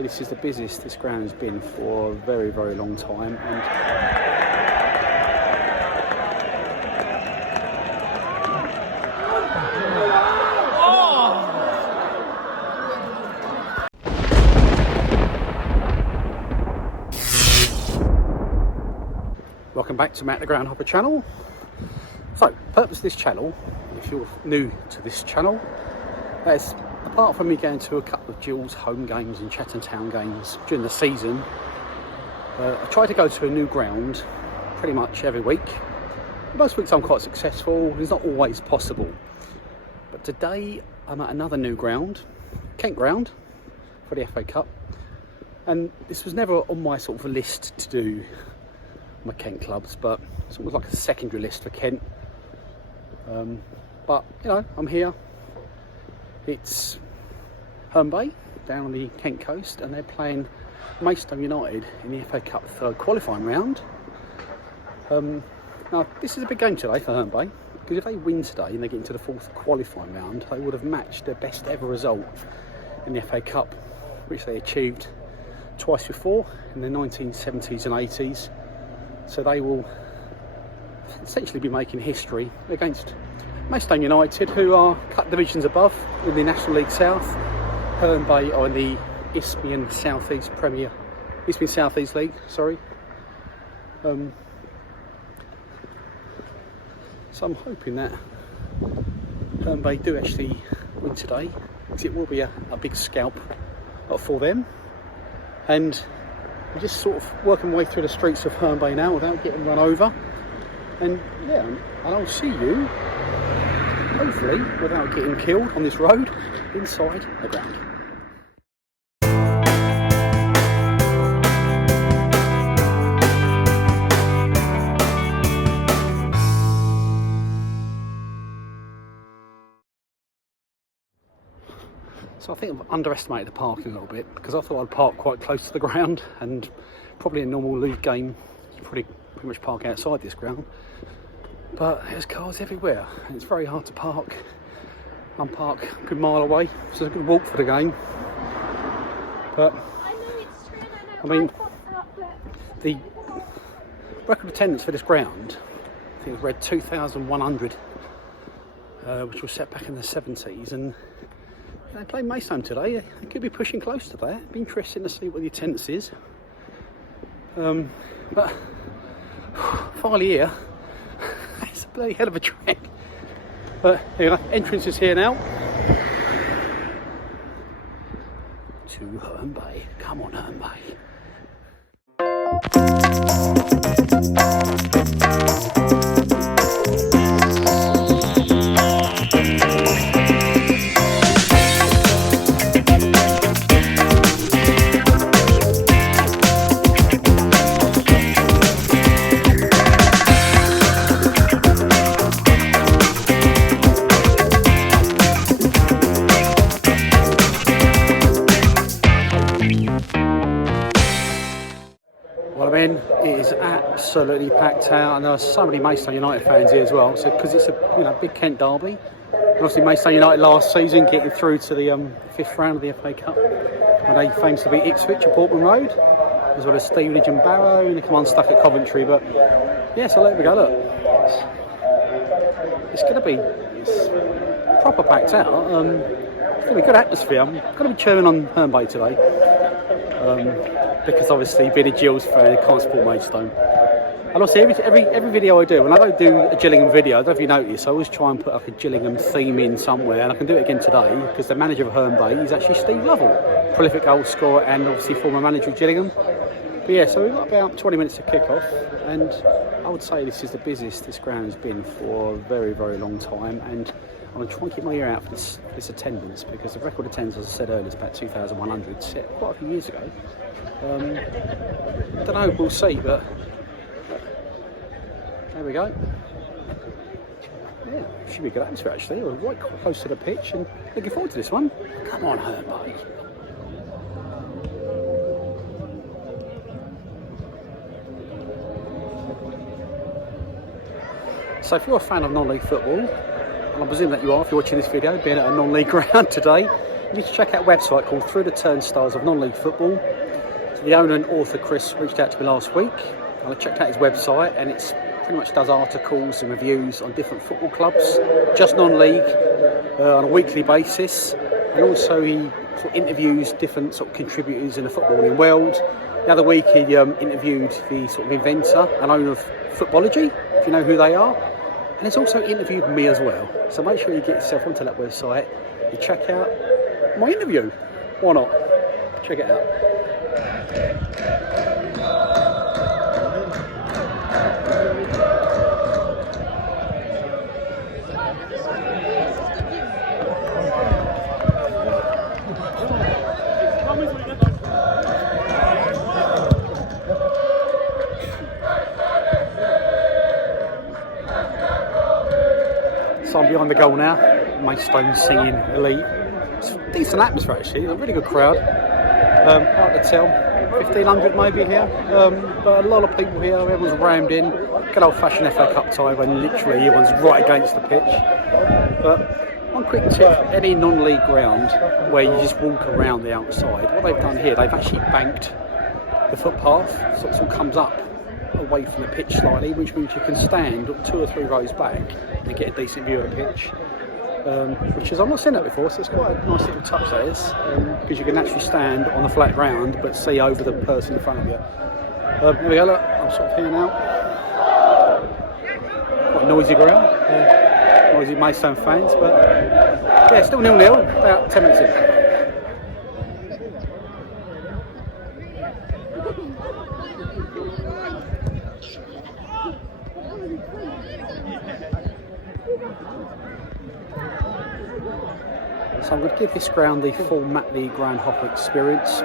say this is the busiest this ground has been for a very, very long time. Welcome back to Matt the Groundhopper channel. So, purpose of this channel, if you're new to this channel, is apart from me going to a couple of Jill's home games and Chatham Town games during the season, I try to go to a new ground pretty much every week. Most weeks I'm quite successful, it's not always possible. But today I'm at another new ground, Kent ground, for the FA Cup. And this was never on my sort of list to do my Kent clubs, but it's almost like a secondary list for Kent. But you know, I'm here. It's Herne Bay down on the Kent coast, and they're playing Maidstone United in the FA Cup third qualifying round. Now this is a big game today for Herne Bay, because if they win today and they get into the fourth qualifying round, they would have matched their best ever result in the FA Cup, which they achieved twice before in the 1970s and 80s. So they will essentially be making history against Maidstone United, who are a couple divisions above in the National League South. Herne Bay are in the Isthmian Southeast League, sorry. So I'm hoping that Herne Bay do actually win today, because it will be a big scalp for them. And we're just sort of working my way through the streets of Herne Bay now without getting run over. And yeah, and I'll see you, hopefully without getting killed on this road, inside the ground. So I think I've underestimated the parking a little bit, because I thought I'd park quite close to the ground, and probably a normal league game you pretty much park outside this ground. But there's cars everywhere, and it's very hard to park. I'm parked a good mile away, so it's a good walk for the game. But I mean, the record attendance for this ground, I think it's read 2,100, which was set back in the 70s, and they play Maidstone today. They could be pushing close to that. It'd be interesting to see what the attendance is. But finally here, it's a bloody hell of a trek. But anyway, entrance is here now to Herne Bay. Come on, Herne Bay. It is absolutely packed out, and there are so many Maidstone United fans here as well. So because it's a big Kent derby, and obviously Maidstone United last season getting through to the fifth round of the FA Cup, and they famously beat Ipswich at Portman Road, as well as Stevenage and Barrow, and they come unstuck at Coventry. But yeah, so there we go. Look, it's proper packed out. It's going to be a good atmosphere. I'm going to be cheering on Herne Bay today. Because obviously being a Gills fan, I can't support Maidstone. And also every video I do, when I don't do a Gillingham video, I don't know if you notice, I always try and put like a Gillingham theme in somewhere, and I can do it again today because the manager of Herne Bay is actually Steve Lovell, prolific goal scorer and obviously former manager of Gillingham. But yeah, so we've got about 20 minutes to kick off, and I would say this is the busiest this ground has been for a very, very long time. And I'm going to try and keep my ear out for this attendance, because the record attendance, as I said earlier, is about 2,100, set quite a few years ago. I don't know, we'll see, but there we go. Yeah, should be a good atmosphere actually. We're right close to the pitch, and looking forward to this one. Come on, Herne Bay. So if you're a fan of non-league football, and I presume that you are if you're watching this video, being at a non-league ground today, you need to check out a website called Through the Turnstiles of Non-League Football. So the owner and author Chris reached out to me last week, and I checked out his website, and it's pretty much does articles and reviews on different football clubs, just non-league, on a weekly basis, and also he sort of interviews different sort of contributors in the footballing world. The other week he interviewed the sort of inventor and owner of Footballogy, if you know who they are, and he's also interviewed me as well. So make sure you get yourself onto that website, you check out my interview. Why not? Check it out. So I'm behind the goal now, Maidstone singing Elite. It's a decent atmosphere actually, a really good crowd. Hard to tell, 1,500 maybe here, but a lot of people here, everyone's rammed in. Good old fashioned FA Cup tie when literally everyone's right against the pitch. But one quick tip, any non-league ground where you just walk around the outside, what they've done here, they've actually banked the footpath, so it sort of comes up away from the pitch slightly, which means you can stand 2 or 3 rows back and get a decent view of the pitch, which is, I've not seen that before, so it's quite a nice little touch that is, because you can actually stand on the flat ground but see over the person in front of you. There we go, look, I'm sort of here now. Quite a noisy ground, noisy Maidstone fans, but yeah, still 0-0, about 10 minutes in. So I'm going to give this ground the full Matley Grand Hopper experience.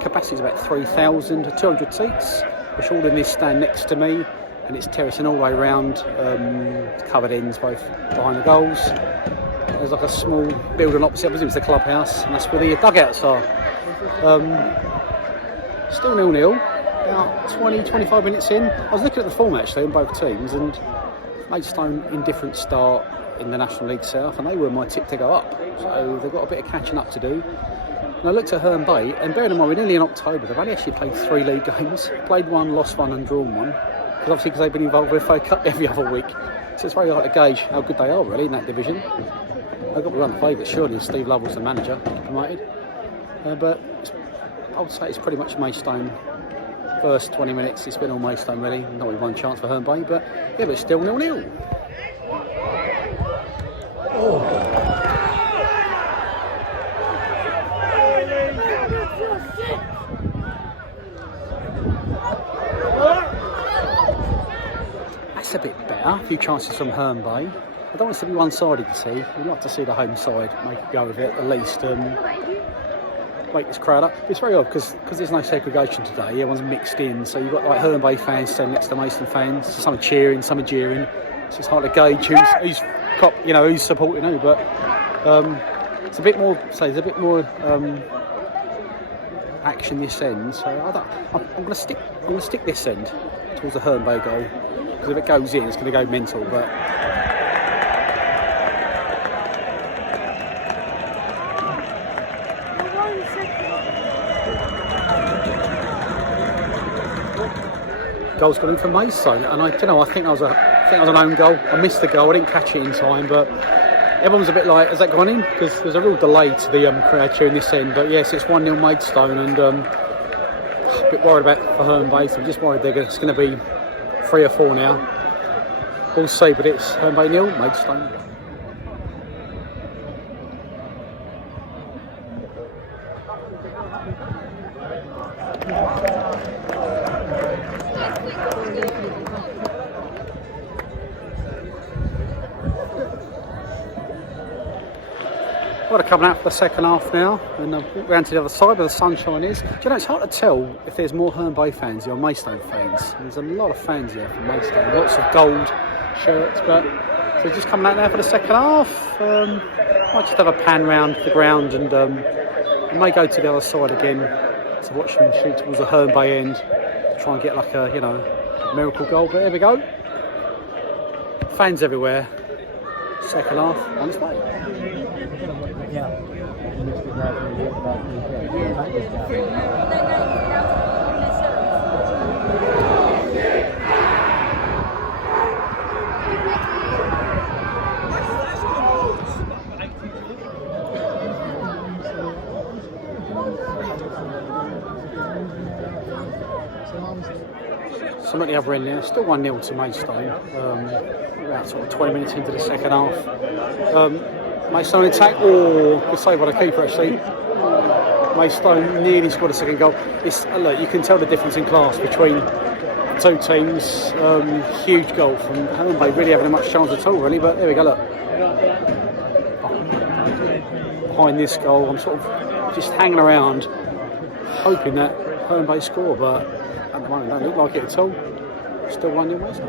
Capacity is about 3,000 to 200 seats, which all in this stand next to me, and it's terracing all the way around, covered ends both behind the goals. There's like a small building opposite, I presume it's the clubhouse, and that's where the dugouts are. Still 0-0, about 20-25 minutes in. I was looking at the form actually on both teams, and Maidstone indifferent start in the National League South, and they were my tip to go up, so they've got a bit of catching up to do. And I looked at Herne Bay, and bearing in mind we're nearly in October, they've only actually played 3 league games, played 1, lost 1 and drawn 1, because they've been involved with FA Cup every other week, so it's very hard to gauge how good they are really in that division. They've got to be one of the favourites surely, Steve Lovell's the manager, promoted, but I would say it's pretty much Maidstone. First 20 minutes it's been all Maidstone really, not really one chance for Herne Bay, but yeah, but still 0-0. Oh. That's a bit better. A few chances from Herne Bay. I don't want it to be one-sided, you see. We'd like to see the home side make a go of it, at least. Wake this crowd up. It's very odd because there's no segregation today. Everyone's mixed in, so you've got like Herne Bay fans standing next to Maidstone fans. Some are cheering, some are jeering. So it's hard to gauge who's who's supporting who. But it's a bit more. Say there's a bit more action this end. So I'm going to stick this end towards the Herne Bay goal, because if it goes in, it's going to go mental. But goal's gone in from Maidstone, and I think that was an own goal. I missed the goal, I didn't catch it in time, but everyone's a bit like, has that gone in? Because there's a real delay to the crowd cheering this end. But yes, it's 1-0 Maidstone, and a bit worried about for Herne Bay, so I'm just worried it's going to be 3 or 4 now. We'll see, but it's Herne Bay 0, Maidstone. We're coming out for the second half now, and I've walked round to the other side where the sunshine is. Do you know, it's hard to tell if there's more Herne Bay fans here or Maidstone fans. There's a lot of fans here from Maidstone, lots of gold shirts, but so just coming out now for the second half. Might just have a pan round the ground, and I may go to the other side again to watch them shoot towards the Herne Bay end to try and get like a miracle goal. But there we go, fans everywhere. second half on its way. So I'm at the other end now, still 1-0 to Maidstone, about sort of 20 minutes into the second half. Maidstone attack, good save by the keeper actually. Maidstone nearly scored a second goal. Look, you can tell the difference in class between the two teams. Huge goal from Herne Bay, really having much chance at all really, but there we go, look. Behind this goal, I'm sort of just hanging around, hoping that Herne Bay score, but at the moment, don't look like it at all. Still 1-0 West.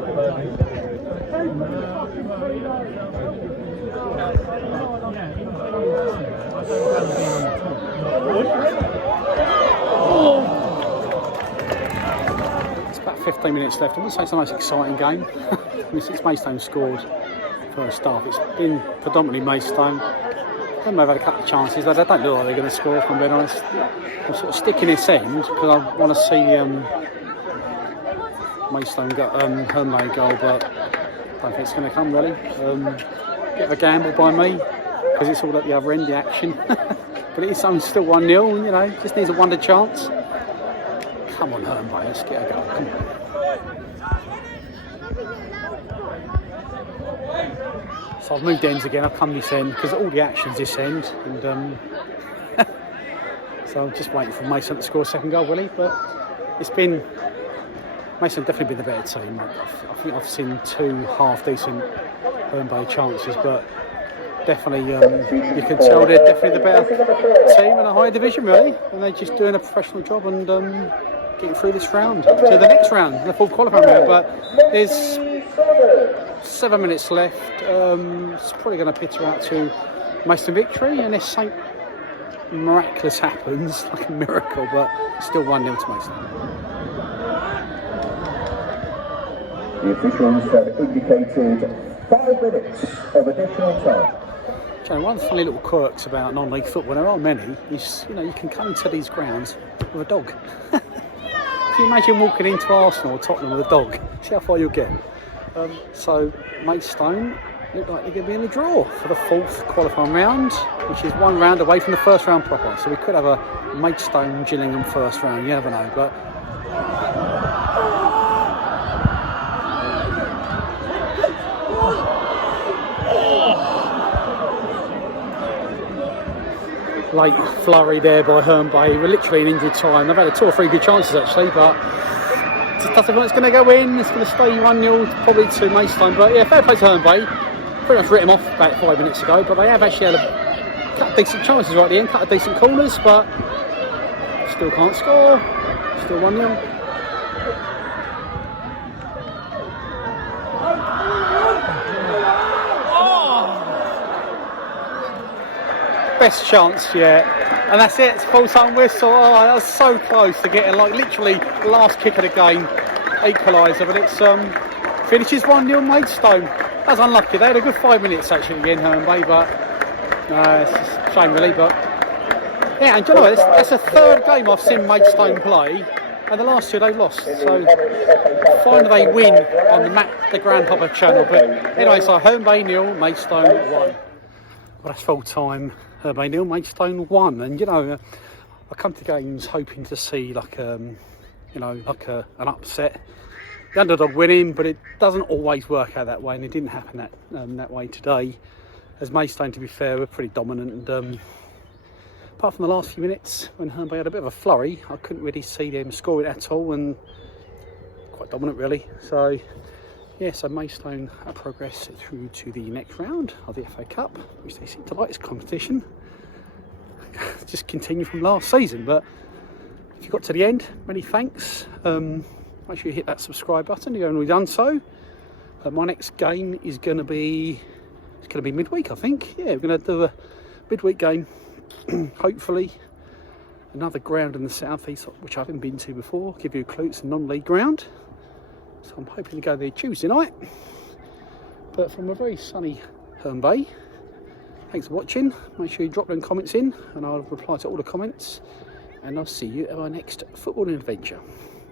It's about 15 minutes left. I wouldn't say it's a nice exciting game. Since Maidstone scored first half, it's been predominantly Maidstone. They've had a couple of chances. They don't look like they're going to score, if I'm being honest. I'm sort of sticking this end because I want to see Maidstone got Herne Bay goal, but I don't think it's going to come really. Bit of a gamble by me because it's all at the other end, the action. But it is still 1-0, you know, just needs a wonder chance. Come on, Herne Bay, let's get a goal. Come on. So I've moved ends again. I've come this end because all the action's this end, and so I'm just waiting for Maidstone to score a second goal really. But it's been Maidstone definitely been the better team. I think I've seen two half-decent Herne Bay chances, but definitely you can tell they're definitely the better team in a higher division, really, and they're just doing a professional job and getting through this round to the next round, the full qualifying round. But there's 7 minutes left. It's probably going to pitter out to Maidstone victory, unless something miraculous happens, like a miracle, but still 1-0 to Maidstone. The officials have indicated 5 minutes of additional time. So one of the funny little quirks about non-league football, there are many, is you can come into these grounds with a dog. Can you imagine walking into Arsenal or Tottenham with a dog? See how far you'll get. So Maidstone look like they're going to be in the draw for the fourth qualifying round, which is one round away from the first round proper. So we could have a Maidstone-Gillingham first round, you never know. But late flurry there by Herne Bay. We're literally in injury time. They've had 2 or 3 good chances actually, but it just doesn't look like it's going to go in. It's going to stay 1-0 probably to Maidstone. But yeah, fair play to Herne Bay. Pretty much written them off about 5 minutes ago, but they have actually had a couple of decent chances right at the end, couple of decent corners, but still can't score. Still 1-0. Best chance yet, and that's it. It's full time whistle. Oh, that was so close to getting, like, literally the last kick of the game, equaliser, but it's finishes 1-0 Maidstone. That was unlucky. They had a good 5 minutes actually again, Herne Bay, but it's just a shame really. But yeah, and do you know what? That's the 3rd game I've seen Maidstone play, and the last 2 they've lost. So finally they win on the Grandpapa channel. But anyway, so Herne Bay 0, Maidstone 1. Well, that's full time. Herne Bay 0, Maidstone 1, and I come to games hoping to see like an upset, the underdog winning, but it doesn't always work out that way, and it didn't happen that way today. As Maidstone, to be fair, were pretty dominant, and apart from the last few minutes when Herne Bay had a bit of a flurry, I couldn't really see them scoring at all, and quite dominant really. So yeah, so Maidstone progress through to the next round of the FA Cup, which they seem to like this competition. Just continue from last season, but if you got to the end, many thanks. Make sure you hit that subscribe button if you haven't already done so. My next game is going to be midweek, I think. Yeah, we're going to do a midweek game. Hopefully, another ground in the southeast, which I haven't been to before. Give you a clue, it's a non-league ground. So I'm hoping to go there Tuesday night. But from a very sunny Herne Bay. Thanks for watching. Make sure you drop them comments in and I'll reply to all the comments, and I'll see you at our next footballing adventure.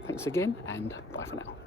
Thanks again and bye for now.